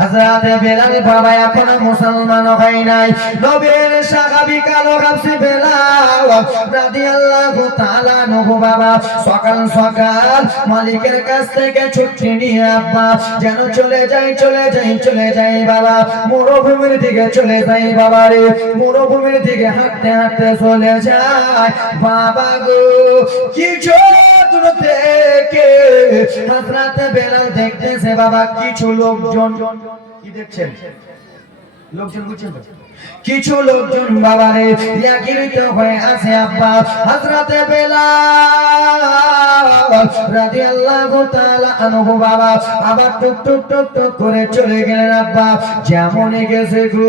হযরতে বেলাল বাবা এখনো মুসলমান হয় নাই। নবীর সাহাবী কালো হাবশী বেলাল রাদিয়াল্লাহু তাআলা আনহু বাবা সকাল সকাল মালিকের কাছ থেকে ছুটি নিয়ে আব্বা যেন চলে যাই বাবা, মরুভূমির দিকে চলে যাই বাবা রে, মরুভূমির দিকে হাঁটতে হাঁটতে চলে যায় বাবা গো। কিছু দূর থেকে হযরতে বেলাল দেখতেছে বাবা কিছু লোকজন, কি দেখছেন? লোকজন বুঝছেন তো? কিছু লোকজন বাবারে একত্রিত হয়ে আছে আব্বা। হযরতে বেলাল রাদিয়াল্লাহু তাআলা আনহু বাবা আবার টুক টুক টুক টুক করে চলে গেলেন আব্বা। যেমনই গেছে গো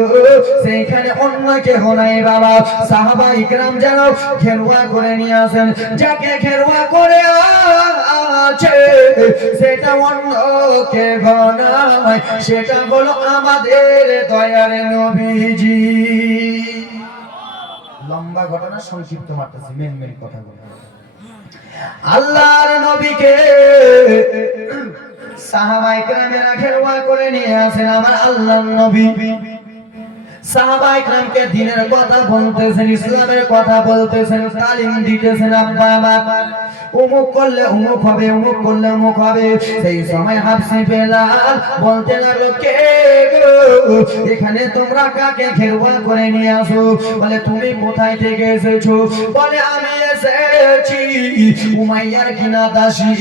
সেইখানে অন্য কেউ নাই বাবা। সাহাবা ইকরাম যেন ঘেরুয়া করে নিয়ে আসেন, যাকে ঘেরুয়া করে আছে সেটা অন্য কেউ নয়, সেটা হলো আমাদের দয়ার নবীজি। লম্বা ঘটনা সংক্ষিপ্ত মারতেছি, মেন কথাগুলো। আল্লাহর নবীকে সাহাবায়ে কেরামেরা ঘেরুয়া করে নিয়ে আসেন আমার আল্লাহর নবী। সাহাবায়ে কেরামকে দ্বীনের কথা বলতেছেন, ইসলামের কথা বলতেছেন, তালিম দিতেছেন। আব্বা আমার অমুক করলে অমুক হবে, অমুক করলে অমুক হবে। সেই সময় হাবশী বেলাল বলতে লাগলো, কে গো এখানে তোমরা কাকে ঘেরুয়া করে নিয়ে আসো? বলে তুমি কোথায় থেকে এসেছো? বলে আমি এসেছি উমাইয়ার কিনা দাসী,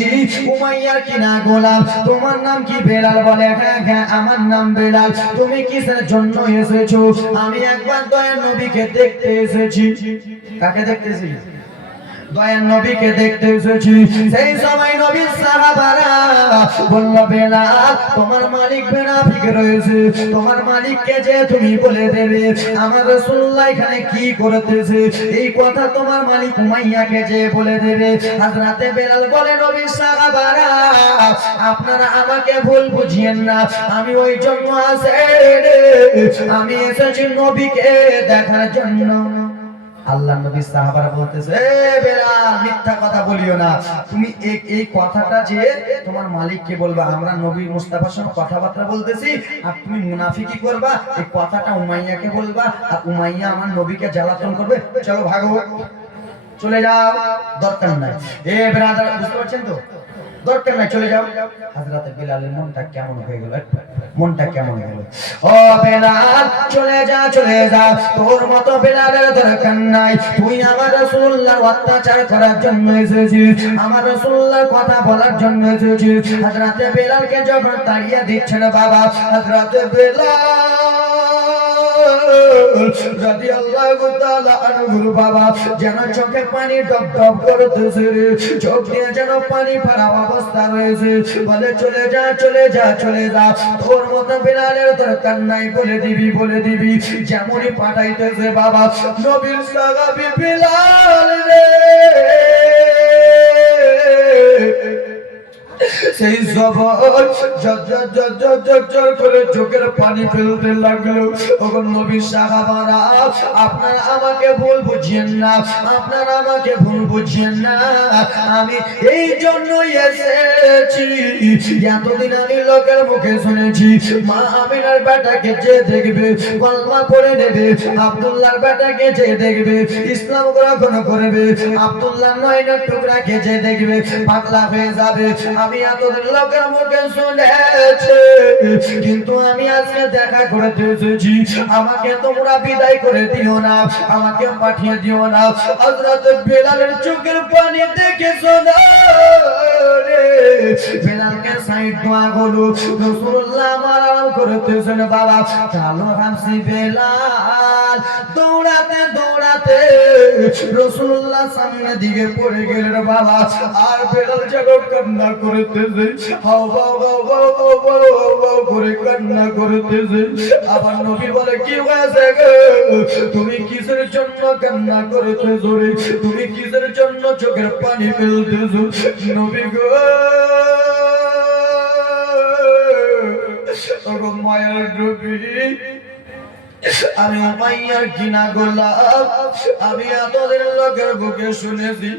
উমাইয়ার কিনা গোলাম। তোমার নাম কি? বেলাল। বলে হ্যাঁ হ্যাঁ আমার নাম বেলাল। তুমি কিসের জন্য এসেছো? আমি একবার দয়ার নবীকে দেখতে এসেছি। কাকে দেখতেছি? দয়ার নবীকে দেখতে এসেছি। সেই সময় নবীর সাহাবারা বলল, বেলাল তোমার মালিক বেনাফিক রয়েছে, তোমার মালিককে যে তুমি বলে দেবে আমার রাসূলুল্লাহ এখানে কি করতেছে, এই কথা তোমার মালিক উমাইয়াকে যে বলে দেবে। হযরতে বেলাল বলে, নবীর সাহাবারা আপনারা আমাকে ভুল বুঝিয়েন না, আমি ওই জন্য আমি এসেছি নবীকে দেখার জন্য। আল্লাহ নবী সাহাবারা বলতেছে, এ বেলাল মিথ্যা কথা বলিও না, তুমি এই কথাটা যে তোমার মালিককে বলবা, আমরা নবী মুস্তাফার সঙ্গে কথাবার্তা বলতেছি আর তুমি মুনাফিকি করবা, এই কথাটা উমাইয়াকে বলবা আর উমাইয়া আমার নবীকে জ্বালাতন করবে। চলো ভাগো, চলে যাও, দরকার নাই। এ ব্রাদার বুঝতে পারছেন তো? দরকার নাই, চলে যাও। হযরতে বেলালের মনটা কেমন হয়ে গেল, মনটা কেমন হয়ে গেল। ও বেলাল চলে যা, চলে যা, তোর মতো বেলালের দরকার নাই। তুই আমার রাসূলুল্লাহর অত্যাচার করার জন্য এসেছিস, আমার রাসূলুল্লাহর কথা বলার জন্য এসেছিস। হযরতে বেলালকে যখন তাড়িয়ে দিচ্ছেন বাবা, হযরতে বেলাল রাদিয়াল্লাহু তাআলা আনহু বাবা যেন চোখে পানি টপ টপ করতেছে, চোখ দিয়ে যেন পানি পড়া অবস্থা রয়েছে। বলে চলে যা, চলে যা, চলে যা, তোর মতো বেলালের দরকার নাই, বলে দিবি, বলে দিবি। যেমনই পাঠাইতেছে বাবা নবীর সাহাবী বেলাল রে, সেই জবান জর করে চোখের পানি ফেলতে লাগলো। তখন নবী সাহাবারা আপনারা আমাকে ভুল বুঝিয়েন না, আপনারা আমাকে ভুল বুঝিয়েন না, আমি এই জন্যই এসেছি। এতদিন আমি লোকের মুখে শুনেছি মা আমিনার বেটাকে যে দেখবে কলমা পড়ে নেবে, আব্দুল্লাহর বেটাকে যে দেখবে ইসলাম গ্রহণ করবে, আব্দুল্লাহ নয়নের টুকরাকে যে দেখবে পাগলা হয়ে যাবে। আমি এতদিন লোকের মুখে শুনেছি, কিন্তু আমি আজকে দেখা করতে এসেছি। আমাকে তোমরা বিদায় করে দিও না, আমাকে পাঠিয়ে দিও না। হযরত বেলালের চোখের পানি দেখে শোনা রে, বেলালকে সাইড দোয়া হলো। রাসূলুল্লাহ মারাম করতেছেন বাবা, কালো হাবশী বেলাল দৌড়াতে দৌড়াতে রাসূলুল্লাহ সামনে দিকে পড়ে গেলেন বাবা। আর বেলাল যেন কান্না করতেছে, হাও হাও হাও হাও হাও হাও করে কান্না করতেছে। আবার নবী বলে, কি হয়েছে গো, তুমি কিসের জন্য কান্না করতেছো রে, তুমি কিসের জন্য চোখের পানি ফেলতেছো? নবী গো, ওগো মায়ের নবী, আমি উমাইয়ার কিনা গোলাম, আমি এতদিন লোকের বুকে শুনেছি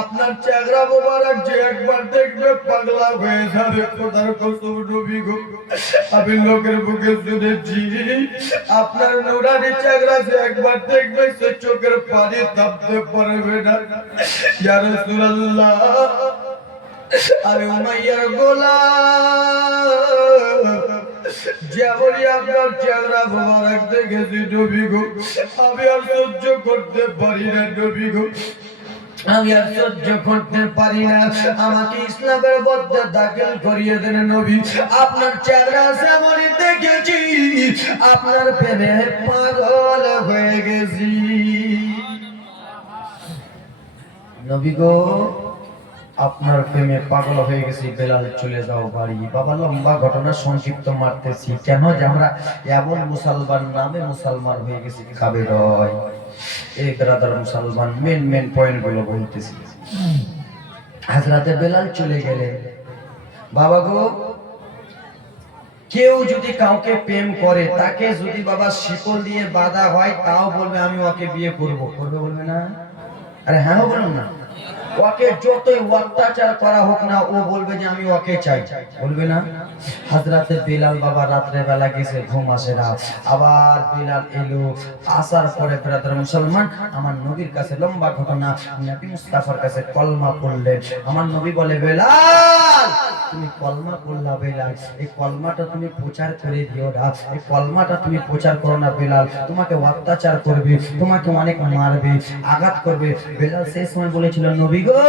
আপনার চেহারা মোবারক যে একবার দেখবে পাগলা হয়ে যাবে। খোদার কসম নবী গো, আমি লোকের বুকে শুনেছি আপনার নুরানি চেহারা যে একবার দেখবে সে চোখের পানি থামতে পারবে না। ইয়া রাসূলুল্লাহ, আমি উমাইয়ার গোলাম, যেমনই আপনার চেহারা মোবারক দেখেছি নবী গো, আমি আর সহ্য করতে পারি না নবী গো, আমি আর সহ্য করতে পারি না। আমাকে ইসলামের মধ্যে দাখিল করিয়ে দেন নবী। আপনার চেহারা যেমনই দেখেছি আপনার প্রেমে পাগল হয়ে গেছি নবী গো, আপনার প্রেমে পাগল হয়ে গেছি। বেলাল চলে যাও বাড়ি। বাবা লম্বা ঘটনা সংক্ষিপ্ত মারতেছি কেন যে আমরা এমন মুসলমান নামে মুসলমান হয়ে গেছি খাবে রয়। এই ব্রাদার মুসলমান মেন পয়েন্ট গুলো বলতেছি। হযরতে বেলাল চলে গেলেন। বাবা গো, কেউ যদি কাউকে প্রেম করে তাকে যদি বাবা শিকল দিয়ে বাঁধা হয় তাও বলবে আমি ওকে বিয়ে করব। করবে বলবে না? আরে হ্যাঁ বলুন না। ওকে যতই অত্যাচার করা হোক না ও বলবে যে আমি ওকে চাই, বলবে না? হযরতে বেলাল বাবা রাত্রে বেলা গেছে, ঘুম আসে না। আবার বেলাল এলো, আসার পরে ব্রাদার মুসলমান আমার নবীর কাছে লম্বা ঘটনা, নবী মুস্তাফার কাছে কলমা পড়লেন। আমার নবী বলে, বেলাল তুমি কলমা পড়লা বেলাল, এই কলমাটা তুমি প্রচার করে দিও না, এই কলমাটা তুমি প্রচার করো না বেলাল, তোমাকে অত্যাচার করবে, তোমাকে অনেক মারবে, আঘাত করবে। বেলাল সেই সময় বলেছিল, নবী গো,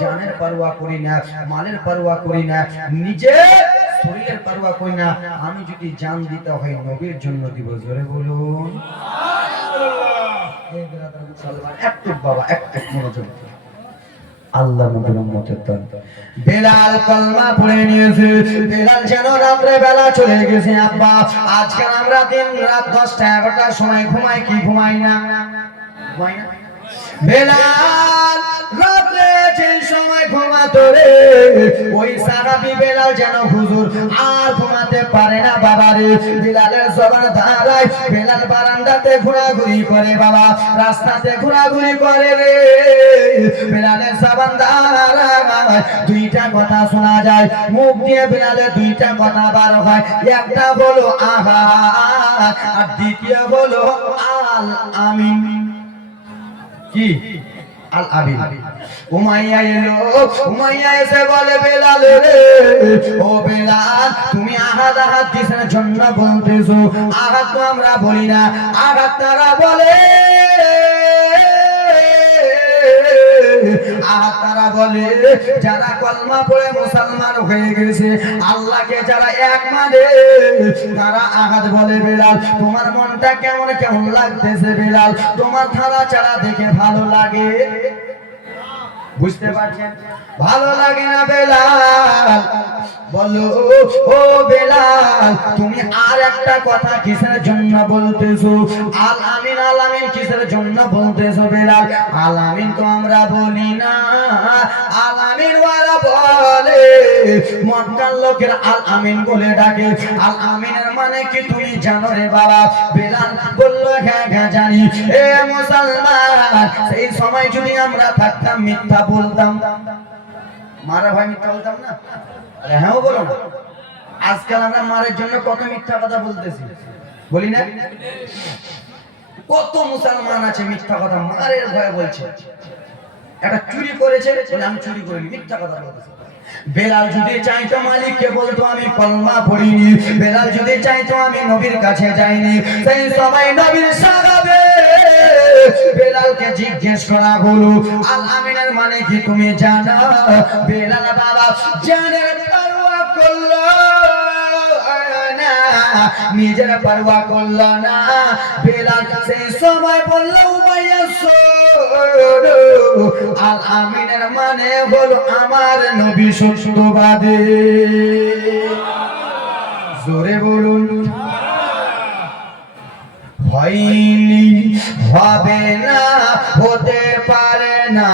জানের পরোয়া করি না, মালের পরোয়া করি না, নিজের শরীরের পরোয়া করি না, আমি যদি জান দিতে হয় নবীর জন্য দিব। জোরে বলুন সুবহানাল্লাহ। একটু বাবা একটু মনোযোগ, আল্লাহ নবীর উম্মতের দল। বেলাল কলমা পড়ে নিয়েছে। বেলাল যেন রাত্রে বেলা চলে গেছে। আব্বা, আজকাল আমরা দিন রাত 10টা 11টার সময় ঘুমাই কি ঘুমাই না? ঘুমাই না। বেলাল রাত্রে যে সময় ঘুমাতো রে, ওই সাহাবী বেলাল যেন হুজুর আর ঘুমাতে পারে না বাবা রে। বেলালের জবান ধারায় বেলাল বারান্দাতে ঘোরাঘুরি করে বাবা, রাস্তাতে ঘোরাঘুরি করে রে। বেলালের জবান ধারায় দুইটা কথা শোনা যায়, মুখ দিয়ে বেলালের দুইটা কথা বার হয়। একটা বলো আহা, আর দ্বিতীয় বলো আল আমিন। কি? আল আবিদ। উমাইয়া এলো, উমাইয়া এসে বলে, বেলাল রে, ও বেলাল তুমি আহাদ আহাদ কিসের জন্য বলতেছো? আহাদ তো আমরা বলি না, আহাদ তারা বলে, আহাদ তারা বলে যারা কলমা পড়ে মুসলমান হয়ে গেছে, আল্লাহকে যারা এক মানে তারা আহাদ বলে। বেলাল তোমার মনটা কেমন কেমন লাগতেছে বেলাল? তোমার থালা চাড়া দেখে ভালো লাগে, বুঝতে পারছেন? ভালো লাগে না বেলাল? বলো ও বেলাল, তুমি আর একটা কথা কিসের জন্য বলতেছো? আল আমিন, আল আমিন কিসের জন্য বলতেছো বেলাল? আল আমিন তো আমরা বলি না, আল আমিন ওয়ালা বলে, মক্কার লোকের আল আমিন বলে ডাকে। আল আমিনের মানে কি তুমি জানো রে বাবা? বেলাল বলল, হ্যাঁ হ্যাঁ জানি। এ মুসলমান, সেই সময় যদি আমরা থাকতাম মিথ্যা বলতাম, মারা ভাই মিথ্যা বলতাম না? হ্যাঁ বলো না। আজকাল আমরা মারের জন্য কত মিথ্যা কথা বলতেছি, বলি না? কত মুসলমান আছে মিথ্যা কথা মারের ভয়ে বলছে। একটা চুরি করেছে বলে আমি চুরি করিনি, মিথ্যা কথা বলতেছে। বেলাল যদি চাইতো মালিককে বলতো আমি কলমা পড়িনি, বেলাল যদি চাইতো আমি নবীর কাছে যাইনি, সেই সবাই নবীর সাহাবে বেলালকে জিজ্ঞেস করা হলো, আল আমিনের মানে কি তুমি জানো? বেলাল বাবা জানের পরোয়া করলো না, নিজের পরোয়া করলো না। বেলাল সেই সময় বলল, উমাইয়া শোনো, আল আমিনের মানে হলো আমার নবী সত্যবাদী। জোরে বলুন। হয়নি, হবে না, হতে পারে না,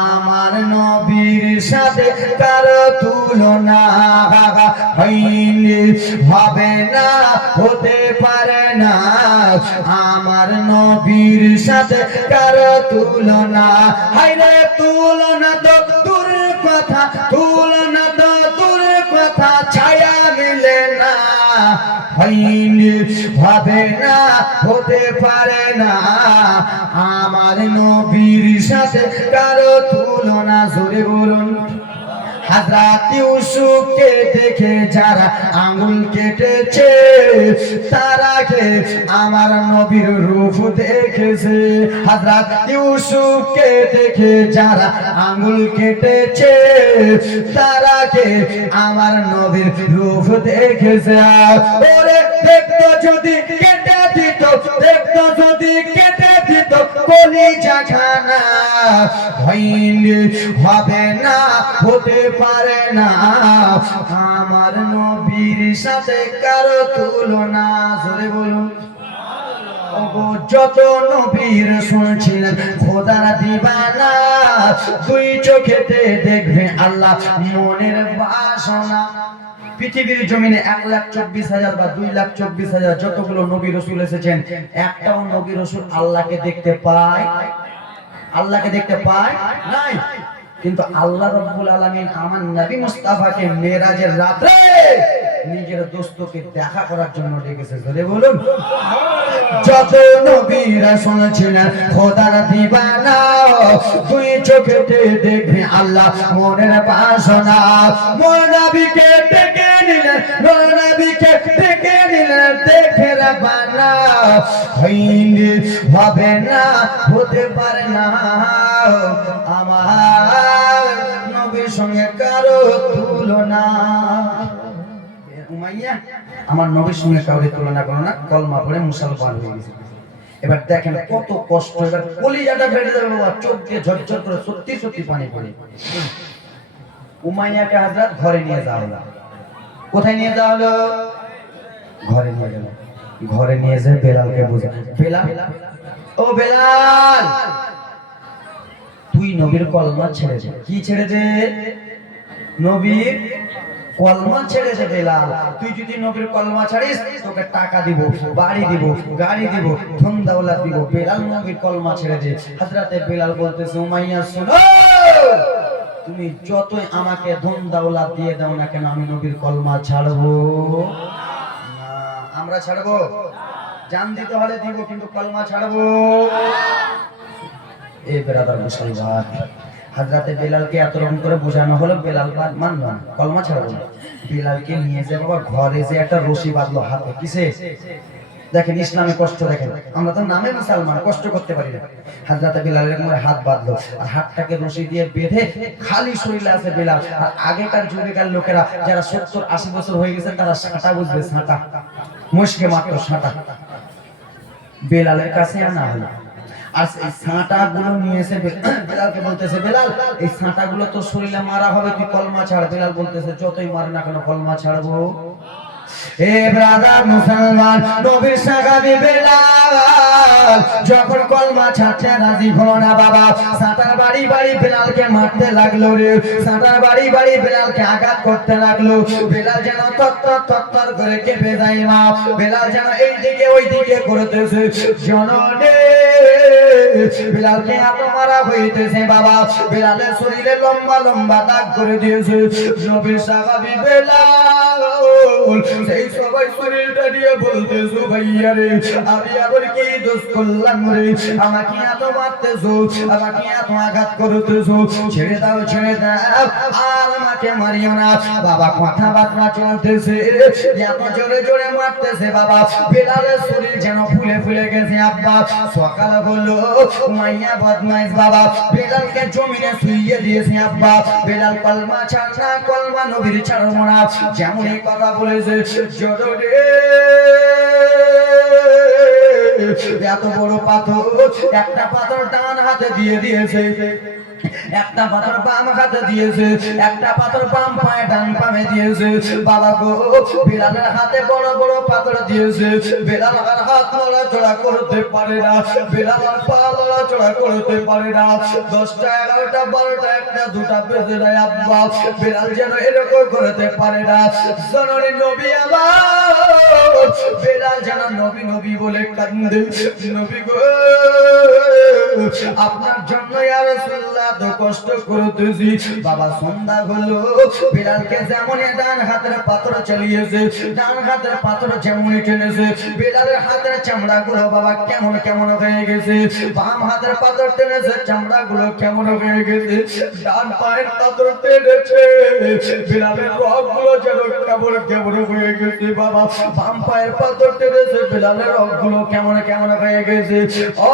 আমার নবীর সাথে কারো তুলনা হয়নি, হবে না, হতে পারে না। আমার নবীর সাথে কারো তুলনা, হায়রে তুলনা তো দূরের কথা, তুলনা তো দূরের কথা, ছায়া মিলে না, হয়নি, হবে না, হতে পারে না। আমার নবীর সাথে কারো তুলনা, জোরে বলুন। হযরত ইউসুফকে দেখে যারা আঙ্গুল কেটেছে, তারা কে আমার নবীর রূপ দেখেছে। হযরত ইউসুফকে দেখে যারা আঙ্গুল কেটেছে, তারা কে আমার নবীর রূপ দেখেছে। ওরে দেখতো যদি কেটে দিত, দেখতো যদি কেটে দিত কলিজা খানা, হয়নি, হবে না, হতে পারে না। আমার নবীর সাথে কারো তুলনা, জোরে বলুন। যত নবীর শুনছিলেন খোদার দিবানা, দুই চোখেতে দেখবে আল্লাহ মনের বাসনা। পৃথিবীর জমিনে 1,24,000 বা 2,24,000 যতগুলো নবী রাসূল এসেছেন, একটাও নবী রাসূল আল্লাহকে দেখতে পায়, আল্লাহকে দেখতে পায় নাই। কিন্তু আল্লাহ রাব্বুল আলামিন আমার নবী মুস্তাফাকে মেরাজের রাতে নিজের দোস্তকে দেখা করার জন্য ডেকেছে, জোরে বলুন। যত নবী রাসূল ছিলেন খোদার দিবানা, দুই চোখেতে দেখবে আল্লাহ মনের বাসনা। মোর নবীকে ডেকে নিলেন, মোর নবীকে ডেকে নিলেন, দেখে রাবানা, হয়নি, হবে না, হতে পারে না। আমার নবীর সঙ্গে কারো তুলনা। উমাইয়া আমার নবীর সঙ্গে কারো তুলনা করো না, কলমা পড়ে মুসলমান হয়ে গেছে। এবার দেখেন কত কষ্ট, এবার কলিজাটা ফেটে যাবে বাবা, চোখ দিয়ে ঝরঝর করে সত্যি সত্যি পানি পড়ে। উমাইয়াকে হযরত ঘরে নিয়ে যাওয়া হলো। কোথায় নিয়ে যাওয়া হলো? ঘরে নিয়ে গেল। ঘরে নিয়ে যায় বেলালকে বুঝা, বেলাল, ও বেলাল, তুই নবীর কলমা ছেড়ে দে। কি ছেড়ে দে? নবীর কলমা ছেড়ে দে বেলাল। তুই যদি নবীর কলমা ছাড়িস, তোকে টাকা দিব, বাড়ি দিব, গাড়ি দিব, ধন দৌলত দিব। বেলাল নবীর কলমা ছেড়ে দে। হযরতে বেলাল বলতেছে, উমাইয়া শোনো, তুমি যতই আমাকে ধন দৌলত দিয়ে দাও না কেন, আমি নবীর কলমা ছাড়বো না। আমরা ছাড়বো? জান দিতে হলে দিব, কিন্তু কলমা ছাড়বো। এই বেরাদার মুসলমান, হযরতে বেলালকে এত রকম করে বোঝানো হলো, বেলাল মানলো না, কলমা ছাড়বো না। বেলালকে নিয়ে যে বাবা ঘরে যে একটা রশি বাঁধলো হাতে, কিসে? দেখেন ইসলামে কষ্ট, দেখেন আমরা তো নামে মুসলমান, কষ্ট করতে পারি না। হযরতে বেলালের হাত বাঁধলো, আর হাতটাকে রশি দিয়ে বেঁধে খালি শরীরে আছে বেলাল। আর আগেকার যুগেকার লোকেরা যারা 70-80 বছর হয়ে গেছে, তারা সাঁটা বুঝবে, সাঁটা মুশকে মাত্র সাঁটা। বেলালের কাছে আনা হলো, আর এই ছাঁটাগুলো নিয়েছে বেলালকে বলতেছে, বেলাল এই ছাঁটাগুলো তো শরীরে মারা হবে, তুই কলমা ছাড়। বেলাল বলতেছে, যতই মারে না কেন কলমা ছাড়বো। এ ব্রাদার মুসলমান, নবীর সাহাবী বেলাল যখন কলমা ছাড়তে রাজি হলো না বাবা, ছাঁটার বাড়ি বাড়ি বেলালকে মারতে লাগলো রে, ছাঁটার বাড়ি বাড়ি বেলালকে আঘাত করতে লাগলো। বেলাল যেন তত্তর তত্তর করে কেঁপে যায় মা, বেলাল যেন এই দিকে ওই দিকে করতেছে। জননে বেলালকে এত মারা হইতেছে বাবা, বেলালের শরীরে লম্বা লম্বা দাগ করে দিয়েছে। নবীর সাহাবী বেলাল সেই সবাই শরীরটা দিয়ে বলতেছো, ভাইয়া রে আমি আবার কি দোষ করলাম রে, আমাকে এত মারতেছো, আমাকে এত আঘাত করতেছো, ছেড়ে দাও ছেড়ে দাও, আর আমাকে মারিও না। বাবা কথাবার্তা চলতেছে, এত জোরে জোরে মারতেছে বাবা, বেলালের শরীর যেন ফুলে ফুলে গেছে। আব্বা সকালে বললো, উমাইয়া বদমাইশ বাবা বেলালকে জমিনে শুইয়ে দিয়েছে। আব্বা বেলাল কলমা ছাড় না, কলমা নবীর ছাড়বো না। যেমন এই কথা বলেছে, জোরে এত বড় পাথর, একটা পাথর ডান হাতে দিয়ে দিয়েছে। একটা পাথর বাম হাতে দিয়েছে, একটা পাথর বাম পায়ে ডান পায়ে দিয়েছে। বাবা গো, বিলালের হাতে বড় বড় পাথর দিয়েছে। বিলাল আর হাত নড়াচড়া করতে পারে না, বিলাল আর পা নড়াচড়া করতে পারে না। 10টা 11টা 12টা 1টা 2টা বেজে যায় আব্বা, বিলাল যেন এরকম করতে পারে না। জননী নবী আমার, বিলাল যেন নবী নবী বলে কান্দে। নবী গো, আপনার জন্য ইয়া রাসূলুল্লাহ এত কষ্ট করতেছি। বাবা সন্ধ্যা হলো, বিলালকে যেমন ডান হাতের পাথর চালিয়েছে, ডান হাতের পাথর যেমন টেনেছে, বিলালের হাতের চামড়া গুলো বাবা কেমন কেমন হয়ে গেছে। বাম হাতের পাথর টেনেছে, চামড়া গুলো কেমন হয়ে গেছে। ডান পায়ের পাথর টেনেছে, বিলালের রগ গুলো যেন কেমন কেমন হয়ে গেছে। বাবা বাম পায়ের পাথর টেনেছে, বিলালের রগ গুলো কেমন কেমন হয়ে গেছে। ও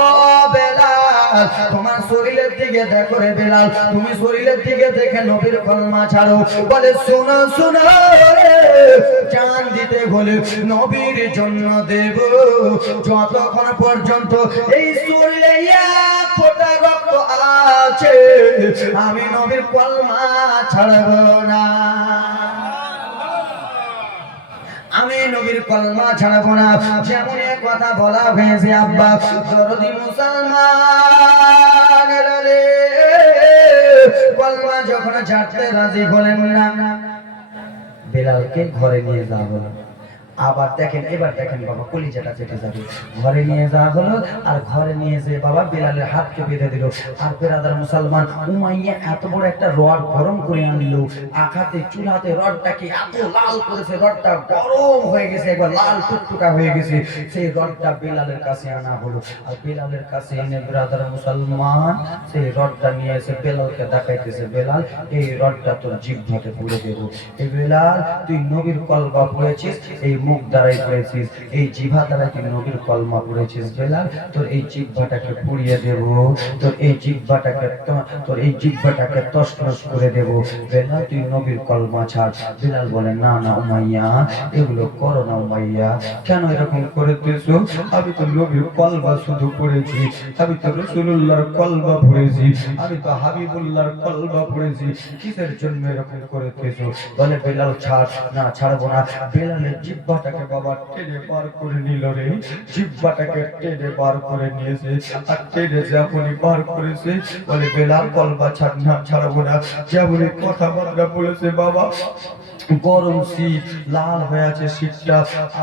বেলাল, তোমার শরীরের দিকে দেখো রে বেলাল, তুমি শরীরের দিকে দেখে নবীর কলমা ছাড়ো। বলে শোনো শোনো, জান দিতে হলে নবীর জন্য দেব, যতক্ষণ পর্যন্ত এই শরীরে এক ফোঁটা রক্ত আছে আমি নবীর কলমা ছাড়ব না, আমি নবীর কলমা ছাড়বো না। যেমন এক কথা বলা হয়েছে আব্বা, দরদি মুসলমান রে, কলমা যখন ছাড়তে রাজি হলেন না, বেলালকে ঘরে নিয়ে যাওয়া হলো। আবার দেখেন, এবার দেখেন বাবা কলিজাটা চেটে যাবে। ঘরে নিয়ে যাওয়া হলো, আর ঘরে নিয়ে যেয়ে বাবা বেলালের হাতকে বেঁধে দিল। আর বেরাদার মুসলমান, উমাইয়া এত বড় একটা রড গরম করে আনলো, আঘাতে চুলাতে রডটাকে এত লাল করেছে, রডটা গরম হয়ে গেছে, একবার লাল টুকটুকা হয়ে গেছে। সেই রডটা বেলালের কাছে আনা হলো, আর বেলালের কাছে এনে বেরাদার মুসলমান সেই রডটা নিয়ে এসে বেলালকে দেখাইতেছে, বেলাল এই রডটা তোর জিহ্বাতে পুড়ে দেবো। এই বেলাল, তুই নবীর কলমা পড়েছিস, এই মুখ দ্বারাই পড়েছিস, এই জিহ্বা দ্বারাই তুই নবীর কলমা পড়েছিস। বেলাল, তোর এই জিহ্বাটাকে পুড়িয়ে দেব, তোর এই জিহ্বাটাকে তছনছ করে দেব। বেলাল, তুই নবীর কলমা ছাড়। বেলাল বলে, না না উমাইয়া, এগুলো করো না উমাইয়া, কেন এরকম করতেছো? আমি তো নবীর কলমা শুধু পড়েছি, আমি তো রাসূলুল্লাহর কলমা পড়েছি, আমি তো হাবিবুল্লাহর কলমা পড়েছি, কিসের জন্য এরকম করতেছো? বলে, বেলাল ছাড়। না, ছাড়বো না। বেলালের জিহ্বাটাকে বাবা টেনে বার করে নিল রে, জিহ্বাটাকে টেনে বার করে নিয়েছে, আর টেনে যখনই বার করেছে, বলে, বেলাল কলমা ছাড়। না, ছাড়বো না। যেমনই কথাবার্তা বলেছে বাবা, গরম শীত, লাল হয়ে আছে শীতটা,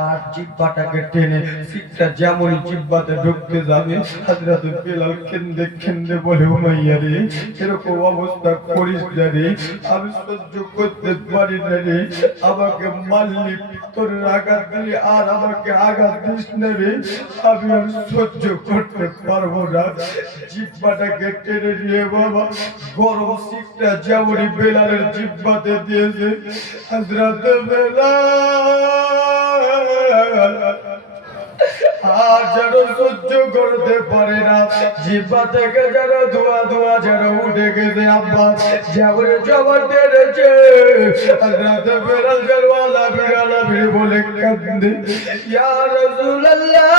আর জিহ্বাটাকে টেনে শীতটা যেমনই জিহ্বাতে ঢুকতে যাবে, হযরত বেলাল কেন্দে কেন্দে বলে, উমাইয়া রে, এরকম অবস্থা করিস না রে, আমি সহ্য করতে পারি না রে, আমাকে মারলি, তোর আঘাত দিলি, আর আমাকে আঘাত দিস না রে, আমি আর সহ্য করতে পারবো না। জিহ্বাটাকে টেনে নিয়ে বাবা গরম শীতটা যেমনই বেলালের জিহ্বাতে দিয়েছে, হযরত বেলাল আর যেন সহ্য করতে পারে না, জিহ্বা থেকে যেন ধোয়া ধোয়া যেন উঠে গেছে আব্বা, যেমন জবান টেনেছে। হযরত বেলাল যেন আলাবি বলে কান্দে, ইয়া রাসূলুল্লাহ,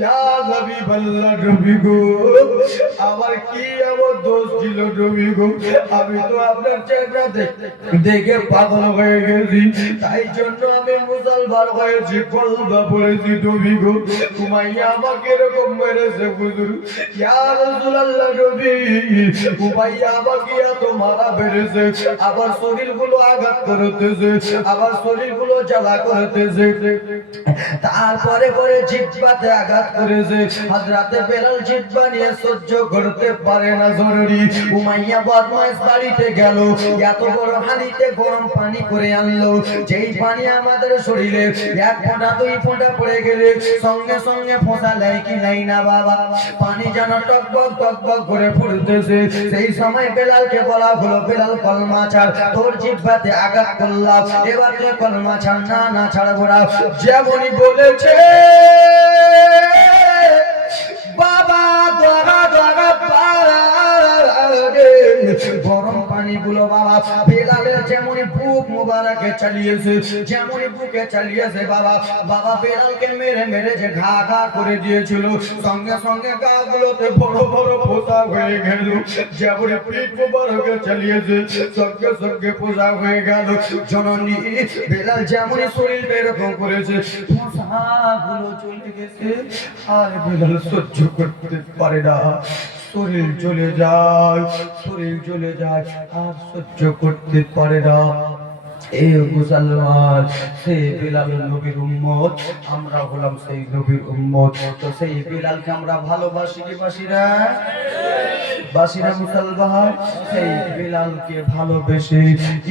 ইয়া হাবিবাল্লাহ, নবী গো, আমার কি এমন দোষ ছিল নবী গো? আমি তো আপনার চেহারা দেখে পাগল হয়ে গেছি, তাই জন্য আমি মুসলমান হয়েছি, কলমা পড়েছি নবী গো। উমাইয়া আমাকে এরকম মেরেছে হুজুর, ইয়া রাসূলুল্লাহ নবী, উমাইয়া আমাকে এত মারা মেরেছে, আবার শরীরগুলো আঘাত করতেছে, আবার শরীরগুলো জ্বালা করতেছে, তারপরে করে জিহ্বাতে আঘাত করেছে। হযরত বেলাল জিহ্বা নিয়ে সহ্য করতে পারে না, জরুরি উমাইয়া বদমাইশ বাড়িতে গেল, এত বড় হাঁড়িতে গরম পানি করে আনলো, যেই পানি আমাদের শরীরে এক ফোঁটা দুই ফোঁটা পড়ে গেলে সঙ্গে সঙ্গে ফোঁটা লাই কি লাই না বাবা, পানি যেন টকবক টকবক করে ফুটতেছে। সেই সময় বেলালকে বলা হলো, বেলাল কলমা ছাড়, তোর জিহ্বাতে আঘাত করলাম, এবার তুই কলমা ছাড়। না, না, ছাড়বো না। যেমনই বলেছে বাবা, দোয়া দোয়া গরম পানিগুলো বাবা বেলালের যেমনই বুক মোবারকে চালিয়েছে, যেমনই বুকে চালিয়েছে বাবা, বাবা বেলালকে মেরে মেরে যে ঘা ঘা করে দিয়েছিল, সঙ্গে সঙ্গে গা গুলোতে বড় বড় পোতা হয়ে গেল। যেমনই পিঠ মোবারকে চালিয়েছে সঙ্গে সঙ্গে পোতা হয়ে গেল। জননী বেলাল যেমনই শরীর এরকম করেছে, পোতাগুলো চলে গেছে, আর বেলাল সহ্য করতে পারে না, শরীর চলে যায়, শরীর চলে যায়, আর সহ্য করতে পারে না। এ মুসলমান, সে বিলাল নবীর উম্মত, আমরা হলাম সেই নবীর উম্মত। তো সেই বিলালকে আমরা ভালোবাসি কি বাসি না? বাসি না মুসলমান? সেই বিলালকে ভালোবেসে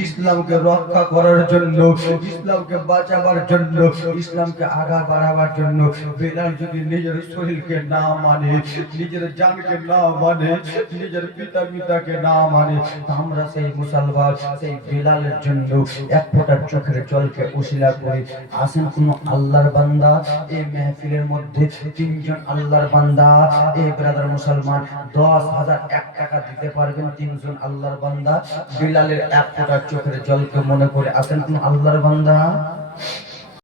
ইসলামকে রক্ষা করার জন্য, ইসলামকে বাঁচাবার জন্য, ইসলামকে আগা বাড়াবার জন্য বিলাল যদি নিজের শরীরকে না মানে, নিজের জানকে না মানে, নিজের পিতা পিতাকে না মানে, আমরা সেই মুসলমান সেই বিলালের জন্য এক ফোঁটা চোখের জলকে উশিলা করি। আসেন কোন আল্লাহর বান্দা এই মেহফিলের মধ্যে, তিনজন আল্লাহর বান্দা, এই ব্রাদার মুসলমান 10,000 টাকা দিতে পারবেন তিনজন আল্লাহর বান্দা বিলালের এক ফোঁটা চোখের জলকে মনে করে। আসেন কোন আল্লাহর বান্দা?